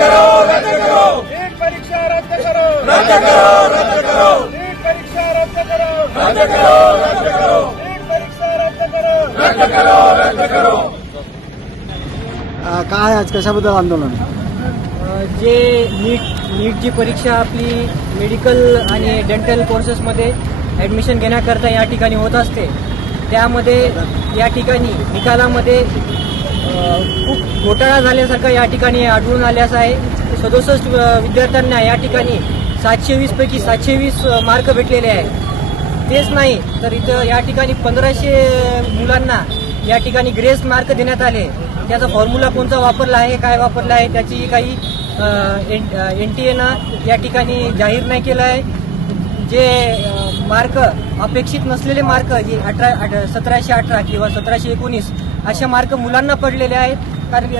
करो रद्द करो. नीट परीक्षा रद्द करो. रद्द करो रद्द करो. नीट परीक्षा रद्द करो. रद्द करो रद्द करो. नीट परीक्षा रद्द करो. रद्द करो रद्द करो. काय आज? कशाबद्दल आंदोलन? जे नीट नीट जी परीक्षा आपली मेडिकल आणि डेंटल कोर्सेसमध्ये ॲडमिशन घेण्याकरता या ठिकाणी होत असते त्यामध्ये या ठिकाणी निकालामध्ये खूप घोटाळा झाल्यासारखा या ठिकाणी आढळून आल्यास आहे. सदुसष्ट विद्यार्थ्यांना या ठिकाणी सातशे वीसपैकी सातशे वीस मार्क भेटलेले आहे. तेच नाही तर इथं या ठिकाणी पंधराशे मुलांना या ठिकाणी ग्रेस मार्क देण्यात आले. त्याचा फॉर्म्युला कोणता वापरला आहे काय वापरला आहे त्याची काही एन टी एनं या ठिकाणी जाहीर नाही केलं आहे. जे मार्क अपेक्षित नसलेले मार्क जे अठरा अठ- सतराशे अठरा किंवा सतराशे एकोणीस असे मार्क मुलांना पडलेले आहेत. कारण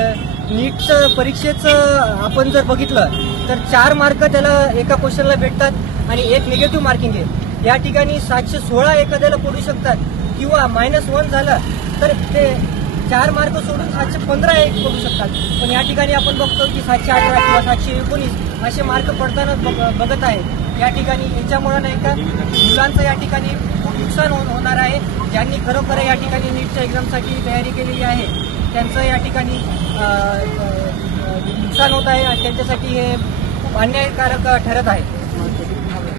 नीटचं परीक्षेचं आपण जर बघितलं तर चार मार्क त्याला एका क्वेश्चनला भेटतात आणि एक निगेटिव्ह मार्किंग आहे. या ठिकाणी सातशे सोळा एखाद्याला पडू शकतात किंवा मायनस वन झालं तर ते चार मार्क सोडून सातशे पंधरा एक पडू शकतात. पण या ठिकाणी आपण बघतो की सातशे अठरा किंवा सातशे एकोणीस असे मार्क पडताना बघ- बघत आहे. या ठिकाणी याच्यामुळं नाही का मुलांचं या ठिकाणी नुकसान हो- होणार आहे. ज्यांनी खरोखर या ठिकाणी नीटच्या एक्झामसाठी तयारी केलेली आहे त्यांचं या ठिकाणी नुकसान होत आहे आणि त्यांच्यासाठी हे अन्यायकारक ठरत आहे.